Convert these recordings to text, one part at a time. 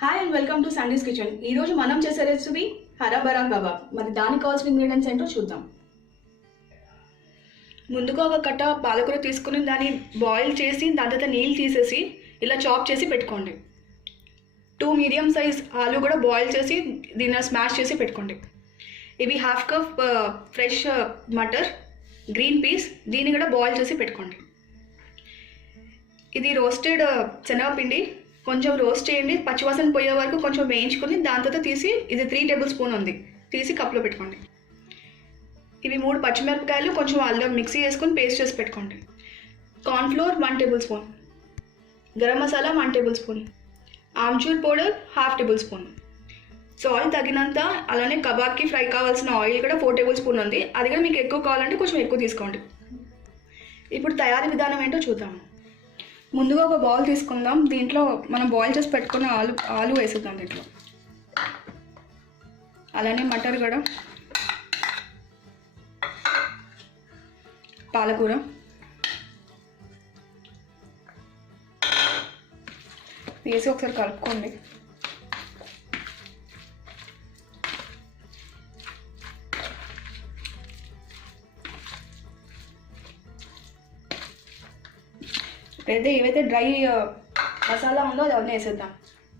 Hi and welcome to Sandy's kitchen. ఈరోజు మనం చేసే రెసిపీ హరాబరా కబాబ్. మరి దానికి కావాల్సిన ఇంగ్రీడియంట్స్ ఏంటో చూద్దాం. ముందుగా ఒక కట్ట పాలకూర తీసుకుని దాన్ని బాయిల్ చేసి దాని తర్వాత నీళ్ళు తీసేసి ఇలా చాప్ చేసి పెట్టుకోండి. 2 మీడియం సైజ్ ఆలు కూడా బాయిల్ చేసి దీన్ని స్మాష్ చేసి పెట్టుకోండి. ఇవి ½ cup fresh matar, green peas, దీన్ని కూడా బాయిల్ చేసి పెట్టుకోండి. ఇది రోస్టెడ్ శనగపిండి, కొంచెం రోస్ట్ చేయండి, పచ్చివాసన పోయే వరకు కొంచెం వేయించుకొని దాని తర్వాత తీసి, ఇది 3 టేబుల్ స్పూన్ ఉంది, తీసి కప్లో పెట్టుకోండి. ఇవి 3 పచ్చిమిరపకాయలు, కొంచెం అల్లం మిక్సీ వేసుకొని పేస్ట్ చేసి పెట్టుకోండి. Cornflour 1 table spoon, garam masala 1 table spoon, amchur powder ½ table spoon, salt తగినంత, అలానే కబాబ్కి ఫ్రై కావాల్సిన ఆయిల్ కూడా 4 టేబుల్ స్పూన్ ఉంది. అది కూడా మీకు ఎక్కువ కావాలంటే కొంచెం ఎక్కువ తీసుకోండి. ఇప్పుడు తయారీ విధానం ఏంటో చూద్దాము. ముందుగా ఒక బౌల్ తీసుకుందాం. దీంట్లో మనం బాయిల్ చేసి పెట్టుకున్న ఆలు వేసుకుందాం దీంట్లో. అలానే మటర్ కూడా, పాలకూర, వేసి ఒకసారి కలుపుకోండి. అయితే ఏవైతే డ్రై మసాలా ఉందో అది అవన్నీ వేసేద్దాం.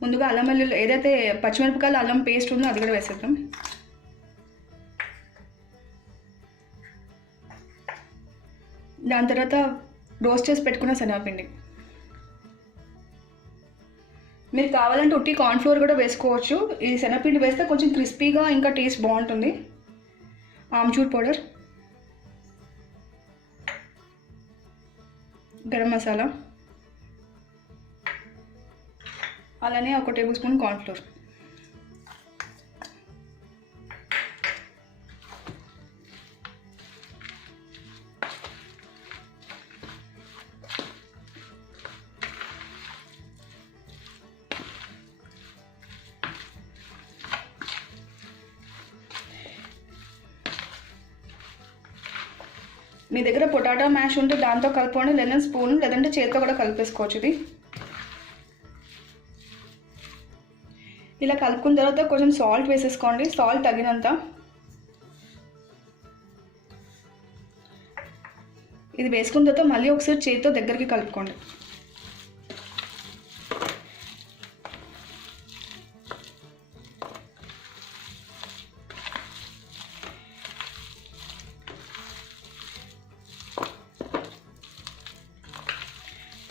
ముందుగా అల్లం వెల్లుల్లి, ఏదైతే పచ్చిమిరపకాయలు అల్లం పేస్ట్ ఉందో అది కూడా వేసేద్దాం. దాని తర్వాత రోస్ట్ చేసి పెట్టుకున్న శనగపిండి. మీరు కావాలంటే ఉట్టి కార్న్ఫ్లోర్ కూడా వేసుకోవచ్చు. ఈ శనగపిండి వేస్తే కొంచెం క్రిస్పీగా ఇంకా టేస్ట్ బాగుంటుంది. ఆమ్చూర్ పౌడర్, గరం మసాలా, అలానే 1 టేబుల్ స్పూన్ కార్న్ఫ్లోర్. మీ దగ్గర పొటాటో మ్యాష్ ఉంటే దాంతో కలుపుకోండి, లేదా స్పూన్, లేదంటే చేతితో కూడా కలిపేసుకోవచ్చు. ఇది ఇలా కలుపుకున్న తర్వాత కొంచెం సాల్ట్ వేసేసుకోండి, సాల్ట్ తగినంత. ఇది వేసుకున్న తర్వాత మళ్ళీ ఒకసారి చేతితో దగ్గరికి కలుపుకోండి.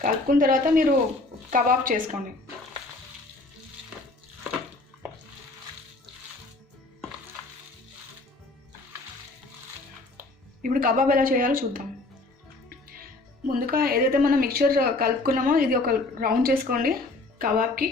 కలుపుకున్న తర్వాత మీరు కబాబ్ చేసుకోండి. ఇప్పుడు కబాబ్ ఎలా చేయాలో చూద్దాం. ముందుగా ఏదైతే మనం మిక్చర్ కలుపుకున్నామో ఇది ఒక రౌండ్ చేసుకోండి కబాబ్కి.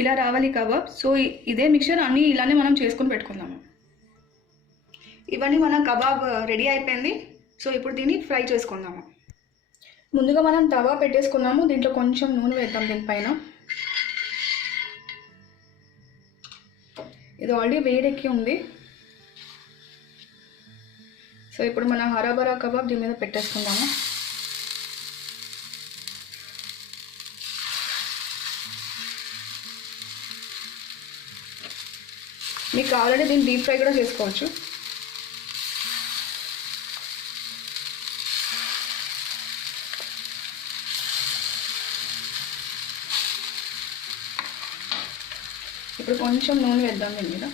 ఇలా రావాలి కబాబ్. సో ఇదే మిక్చర్ అన్నీ ఇలానే మనం చేసుకొని పెట్టుకుందాము. ఇవన్నీ మన కబాబ్ రెడీ అయిపోయింది. సో ఇప్పుడు దీన్ని ఫ్రై చేసుకుందాము. ముందుగా మనం తవా పెట్టేసుకున్నాము. దీంట్లో కొంచెం నూనె వేద్దాం దీనిపైన. ఇది ఆల్రెడీ వేడెక్కి ఉంది. సో ఇప్పుడు మన హరాబరా కబాబ్ దీని మీద పెట్టేసుకుందాము. మీకు కావాలంటే దీన్ని డీప్ ఫ్రై కూడా చేసుకోవచ్చు. ఇప్పుడు కొంచెం నూనె వేద్దాం దీని మీద.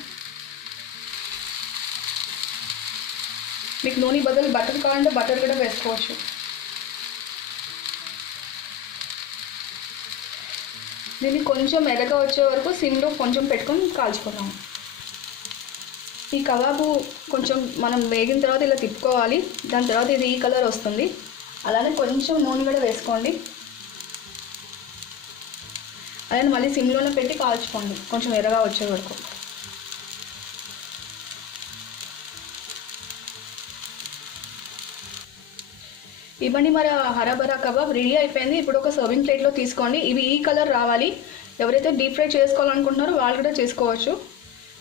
మీకు నూనె బదులు బటర్ కావాలంటే బటర్ కూడా వేసుకోవచ్చు. దీన్ని కొంచెం ఎర్రగా వచ్చే వరకు సిమ్లో కొంచెం పెట్టుకొని కాల్చుకుందాం. ఈ కబాబు కొంచెం మనం వేగిన తర్వాత ఇలా తిప్పుకోవాలి. దాని తర్వాత ఇది ఈ కలర్ వస్తుంది. అలానే కొంచెం నూనె కూడా వేసుకోండి. అలానే మళ్ళీ సిమ్లోనే పెట్టి కాల్చుకోండి కొంచెం ఎర్రగా వచ్చే వరకు. ఇవ్వండి మరి హరాబరా కబాబ్ రెడీ అయిపోయింది. ఇప్పుడు ఒక సర్వింగ్ ప్లేట్లో తీసుకోండి. ఇవి ఈ కలర్ రావాలి. ఎవరైతే డీప్ ఫ్రై చేసుకోవాలనుకుంటున్నారో వాళ్ళు కూడా చేసుకోవచ్చు.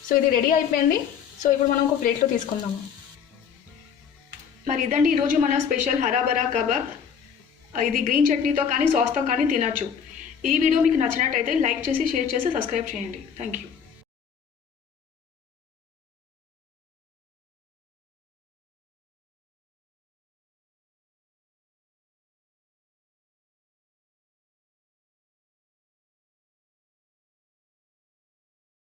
సో ఇది రెడీ అయిపోయింది. సో ఇప్పుడు మనం ఒక ప్లేట్లో తీసుకుందాము. మరి ఇదండి ఈరోజు మన స్పెషల్ హరాబరా కబాబ్. ఇది గ్రీన్ చట్నీతో కానీ సాస్తో కానీ తినచ్చు. ఈ వీడియో మీకు నచ్చినట్టయితే లైక్ చేసి షేర్ చేసి సబ్స్క్రైబ్ చేయండి. Thank you.